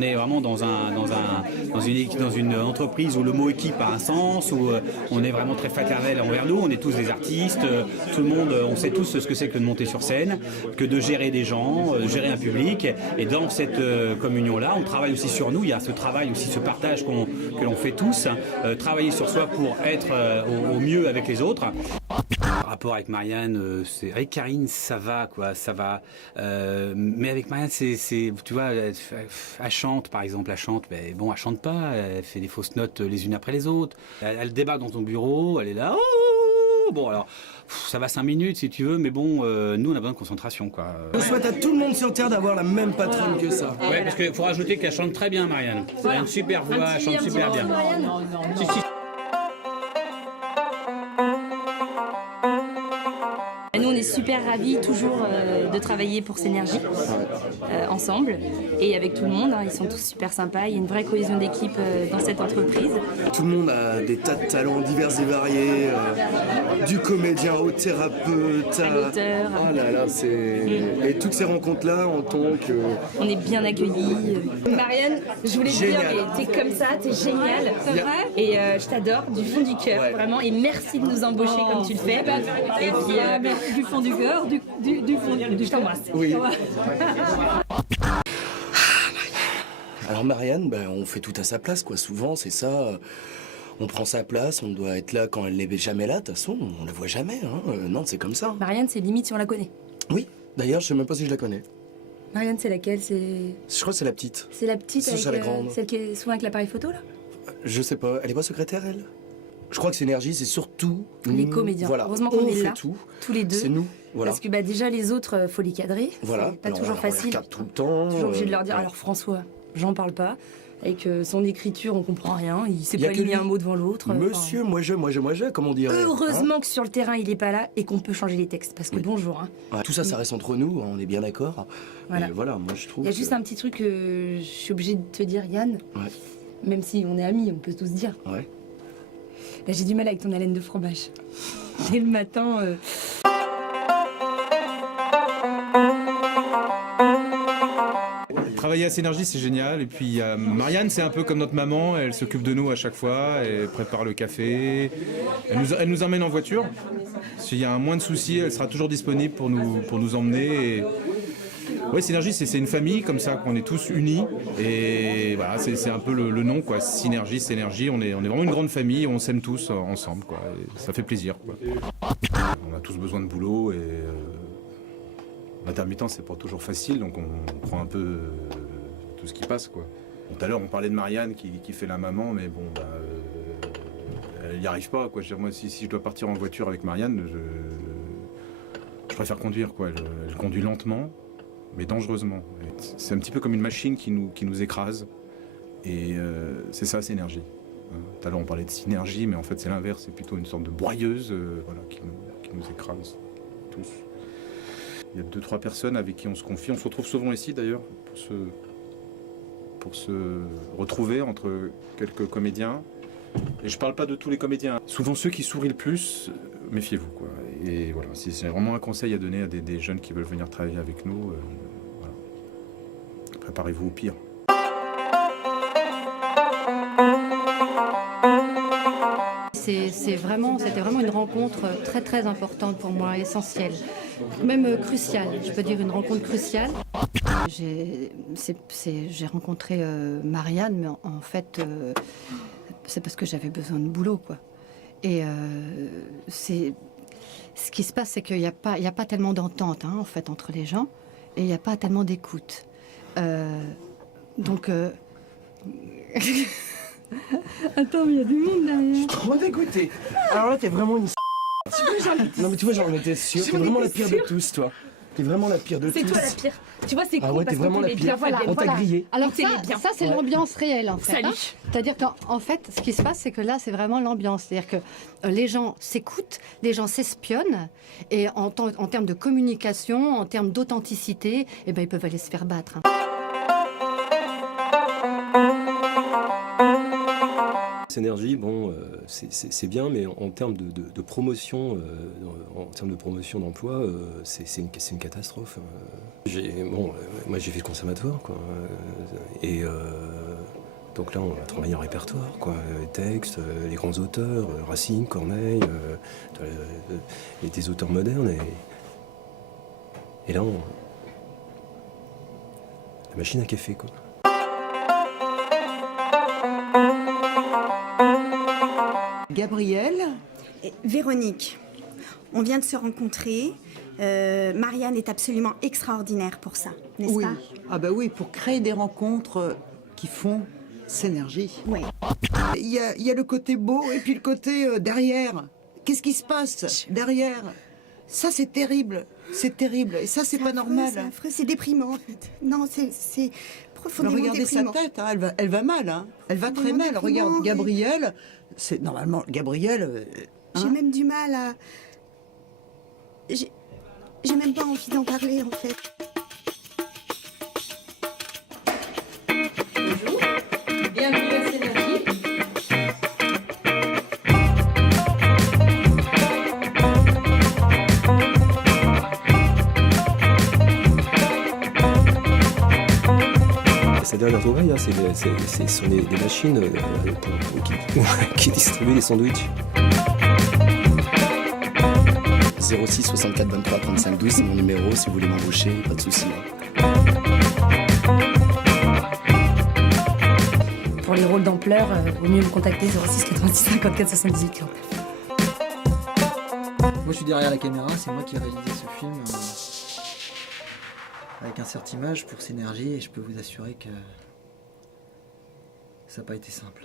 on est vraiment dans une entreprise où le mot équipe a un sens, où on est vraiment très fraternel envers nous. On est tous des artistes, tout le monde, on sait tous ce que c'est que de monter sur scène, que de gérer des gens, gérer un public. Et dans cette communion-là, on travaille aussi sur nous. Il y a ce travail aussi, ce partage que l'on fait tous. Travailler sur soi pour être au mieux avec les autres. Le rapport avec Marianne, avec Karine, ça va, quoi, ça va. Mais avec Marianne, tu vois, elle chante, par exemple, mais bon, elle chante pas, elle fait des fausses notes les unes après les autres. Elle débarque dans ton bureau, elle est là. Oh, bon, alors, ça va 5 minutes si tu veux, mais bon, nous, on a besoin de concentration, quoi. Je souhaite à tout le monde sur Terre d'avoir la même patronne que ça. Ouais, parce qu'il faut rajouter qu'elle chante très bien, Marianne. Elle a une super voix, elle chante super bien. Non. Si, si. Nous, on est super ravis toujours de travailler pour Synergie ensemble et avec tout le monde. Ils sont tous super sympas. Il y a une vraie cohésion d'équipe dans cette entreprise. Tout le monde a des tas de talents divers et variés, du comédien au thérapeute, à l'auteur. Ah là là, et toutes ces rencontres-là en tant que... On est bien accueillis. Marianne, je voulais te dire, Génial. mais t'es comme ça, t'es géniale. C'est vrai. Et je t'adore du fond du cœur, Ouais. vraiment. Et merci de nous embaucher comme tu le fais. Et puis, Du fond du cœur, du fond du... je t'embrasse. Oui. Alors Marianne, on fait tout à sa place, quoi. Souvent, c'est ça. On prend sa place, on doit être là quand elle n'est jamais là. De toute façon, on la voit jamais. Non, c'est comme ça. Marianne, c'est limite si on la connaît. Oui. D'ailleurs, je sais même pas si je la connais. Marianne, c'est laquelle? Je crois que c'est la petite. C'est la petite C'est avec la grande. celle qui est souvent avec l'appareil photo, là? Je sais pas. Elle est pas secrétaire, elle? Je crois que Synergie, c'est surtout... Les comédiens. Voilà. Heureusement qu'on on est fait là, tout. tous les deux. C'est nous. Voilà. Parce que déjà, les autres, faut les cadrer. Voilà. C'est pas Alors, toujours on les facile. regarde tout le temps. Toujours obligé de leur dire. ouais. Alors, François, j'en parle pas. Avec son écriture, on comprend rien. Il sait Y a pas que aligner lui. un mot devant l'autre. Monsieur, moi je, comme on dirait. Heureusement que sur le terrain, il est pas là et qu'on peut changer les textes. Parce que Oui. bonjour. Hein. Tout ça, ça reste entre nous, on est bien d'accord. Voilà. Et voilà, moi je trouve. Il y a juste un petit truc que je suis obligée de te dire, Yann. Ouais. Même si on est amis, on peut tous dire. Ouais. Là, j'ai du mal avec ton haleine de fromage. Dès le matin. Travailler à Synergie, c'est génial. Et puis Marianne, c'est un peu comme notre maman. Elle s'occupe de nous à chaque fois. Elle prépare le café. Elle nous emmène en voiture. S'il y a un moins de soucis, elle sera toujours disponible pour nous emmener. Et... Ouais, Synergie, c'est une famille comme ça, qu'on est tous unis. Et voilà, c'est un peu le nom, quoi. Synergie, c'est énergie. On est vraiment une grande famille. On s'aime tous ensemble, quoi. Et ça fait plaisir, quoi. On a tous besoin de boulot et... L'intermittence, c'est pas toujours facile, donc on prend un peu tout ce qui passe, quoi. Tout à l'heure, on parlait de Marianne qui fait la maman, mais bon, elle n'y arrive pas, quoi. Je veux dire, moi, si je dois partir en voiture avec Marianne, je préfère conduire, quoi. Elle conduit lentement, mais dangereusement. C'est un petit peu comme une machine qui nous écrase, et c'est ça, c'est énergie. Tout à l'heure, on parlait de synergie, mais en fait, c'est l'inverse. C'est plutôt une sorte de broyeuse, voilà, qui nous écrase tous. Il y a 2-3 personnes avec qui on se confie. On se retrouve souvent ici d'ailleurs pour se retrouver entre quelques comédiens. Et je parle pas de tous les comédiens. Souvent ceux qui sourient le plus, méfiez-vous, quoi. Et voilà, si c'est vraiment un conseil à donner à des jeunes qui veulent venir travailler avec nous, voilà. Préparez-vous au pire. C'était vraiment une rencontre très très importante pour moi, essentielle, même cruciale, je peux dire une rencontre cruciale. J'ai rencontré Marianne, mais en fait, c'est parce que j'avais besoin de boulot, quoi. Et ce qui se passe, c'est qu'il n'y a pas tellement d'entente, en fait, entre les gens, et il n'y a pas tellement d'écoute. Donc... Attends, mais il y a du monde derrière. Je suis trop dégoûté. Alors là, t'es vraiment une... Non mais tu vois, j'en étais sûr. T'es vraiment la pire de tous, toi. T'es vraiment la pire de tous. C'est toi la pire. Tu vois, c'est cool Ah ouais, parce t'es vraiment que la t'es pire. bien, Fabienne. On t'a grillé. Alors t'es bien. ça c'est Ouais. l'ambiance réelle, en fait. Salut. C'est-à-dire qu'en fait, ce qui se passe, c'est que là, c'est vraiment l'ambiance. C'est-à-dire que les gens s'écoutent, les gens s'espionnent, et en termes de communication, en termes d'authenticité, eh ben, ils peuvent aller se faire battre. Synergie, bon, c'est bien, mais en termes de promotion, en termes de promotion d'emploi, c'est une catastrophe. Moi j'ai fait le conservatoire, quoi. Et donc là, on va travailler en répertoire, quoi. Les textes, les grands auteurs, Racine, Corneille, des auteurs modernes. Et là, la machine à café, quoi. Gabriel et Véronique, on vient de se rencontrer. Marianne est absolument extraordinaire pour ça, n'est-ce oui. pas? Ah bah oui, pour créer des rencontres qui font Synergie. Oui. Il y a le côté beau et puis le côté derrière. Qu'est-ce qui se passe derrière? Ça, c'est terrible. C'est terrible. Et ça, c'est pas normal. C'est affreux, c'est déprimant en fait. Non, c'est profondément regardez déprimant. sa tête, hein, elle va mal. Hein. Elle va très mal. Regarde, Gabriel, c'est normalement Gabriel. J'ai même du mal à. J'ai même pas envie d'en parler en fait. Bonjour, bienvenue à Synergie. Sa dernière trouvaille, hein, ce sont des machines qui distribuent des sandwichs. 06 64 23 35 12, c'est mon numéro, si vous voulez m'embaucher, pas de souci. Pour les rôles d'ampleur, vaut mieux me contacter 06 86 54 78 49. Moi je suis derrière la caméra, c'est moi qui ai réalisé ce film avec un certes image pour Synergie et je peux vous assurer que ça n'a pas été simple.